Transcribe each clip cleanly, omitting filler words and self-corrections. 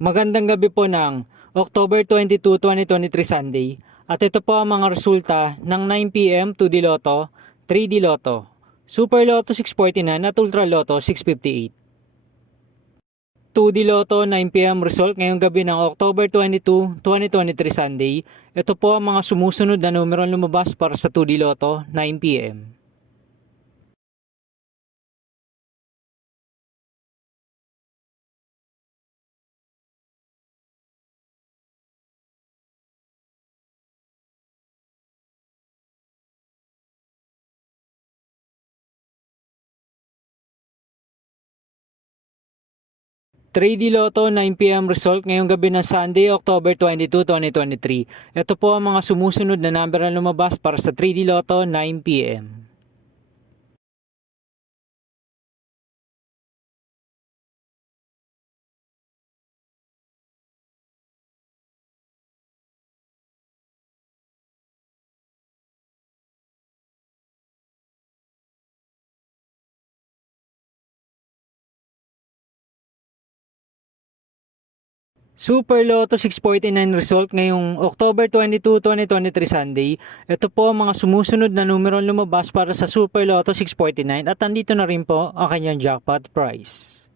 Magandang gabi po ng October 22, 2023 Sunday. At ito po ang mga resulta ng 9 PM 2D Lotto, 3D Lotto, Super Lotto 649 at Ultra Lotto 658. 2D Lotto 9 PM result ngayong gabi ng October 22, 2023 Sunday. Ito po ang mga sumusunod na numero lumabas para sa 2D Lotto 9 PM. 3D Lotto 9 PM result ngayong gabi ng Sunday, October 22, 2023. Ito po ang mga sumusunod na number na lumabas para sa 3D Lotto 9 PM. Super Lotto 649 result ngayong October 22, 2023 Sunday. Ito po ang mga sumusunod na numero lumabas para sa Super Lotto 649 at nandito na rin po ang kanyang jackpot price.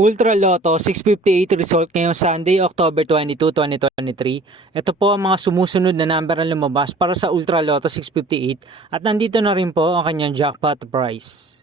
Ultra Lotto 658 result ngayong Sunday, October 22, 2023. Ito po ang mga sumusunod na number na lumabas para sa Ultra Lotto 658 at nandito na rin po ang kanyang jackpot price.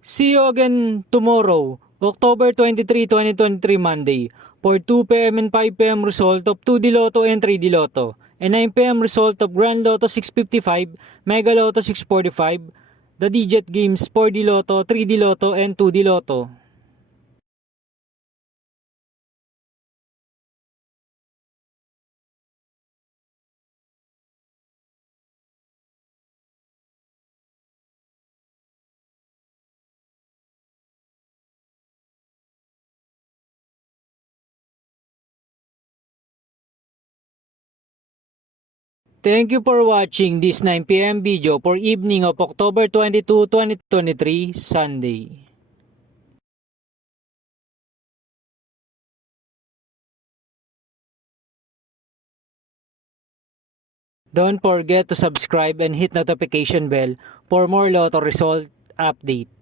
See you again tomorrow, October 23, 2023 Monday for 2 PM and 5 PM result of 2D Lotto and 3D Lotto and 9 PM result of Grand Lotto 655, Mega Lotto 645, the Digit Games 4D Lotto, 3D Lotto and 2D Lotto. Thank you for watching this 9 PM video for evening of October 22, 2023 Sunday. Don't forget to subscribe and hit notification bell for more Lotto result update.